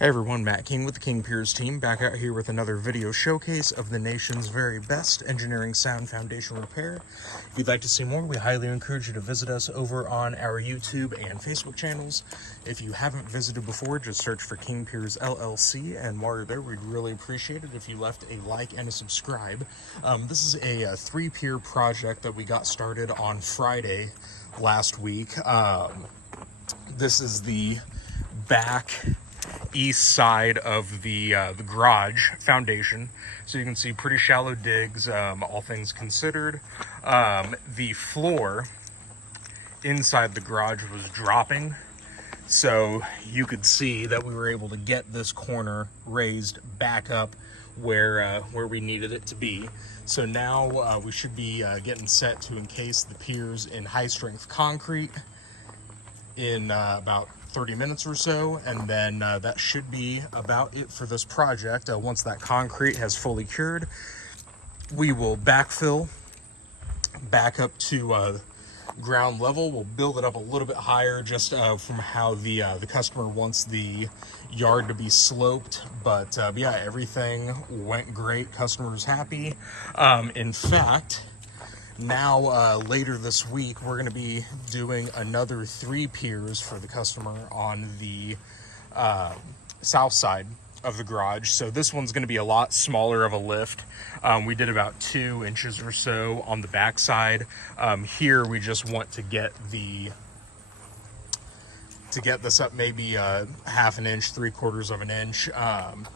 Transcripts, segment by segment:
Hey everyone, Matt King with the King Piers team, back out here with another video showcase of the nation's very best engineering sound foundation repair. If you'd like to see more, we highly encourage you to visit us over on our YouTube and Facebook channels. If you haven't visited before, just search for King Piers LLC, and while you're there, we'd really appreciate it if you left a like and a subscribe. This is a three-pier project that we got started on Friday last week. This is the back east side of the garage foundation, so you can see pretty shallow digs, all things considered. The floor inside the garage was dropping, so you could see that we were able to get this corner raised back up where we needed it to be. So now we should be getting set to encase the piers in high strength concrete in about 30 minutes or so, and then that should be about it for this project. Once that concrete has fully cured, we will backfill back up to ground level. We'll build it up a little bit higher, just from how the customer wants the yard to be sloped. But yeah, everything went great. Customer's happy. In fact, now, later this week, we're going to be doing another 3 piers for the customer on the south side of the garage. So this one's going to be a lot smaller of a lift. We did about 2 inches or so on the back side. Here, we just want to get this up maybe half an inch, 3/4 of an inch.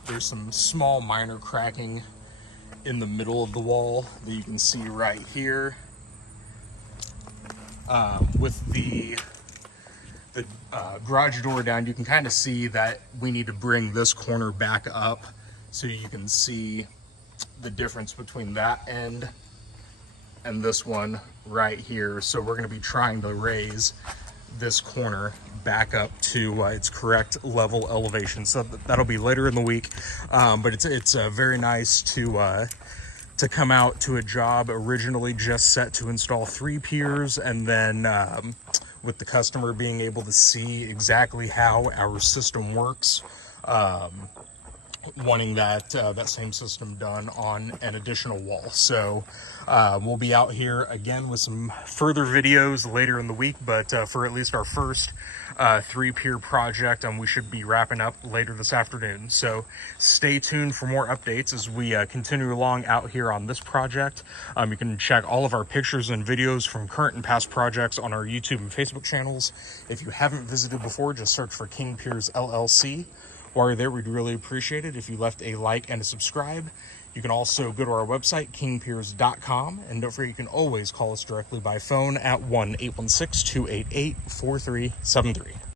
There's some small minor cracking in the middle of the wall that you can see right here. With the garage door down, you can kind of see that we need to bring this corner back up, so you can see the difference between that end and this one right here. So we're going to be trying to raise this corner back up to its correct level elevation. So that'll be later in the week, but it's very nice to come out to a job originally just set to install 3 piers, and then with the customer being able to see exactly how our system works, wanting that same system done on an additional wall. So we'll be out here again with some further videos later in the week, but for at least our first 3-pier project, and we should be wrapping up later this afternoon. So stay tuned for more updates as we continue along out here on this project. You can check all of our pictures and videos from current and past projects on our YouTube and Facebook channels. If you haven't visited before, just search for King Piers LLC. While you're there, we'd really appreciate it if you left a like and a subscribe. You can also go to our website, kingpiers.com, and don't forget you can always call us directly by phone at 1-816-288-4373.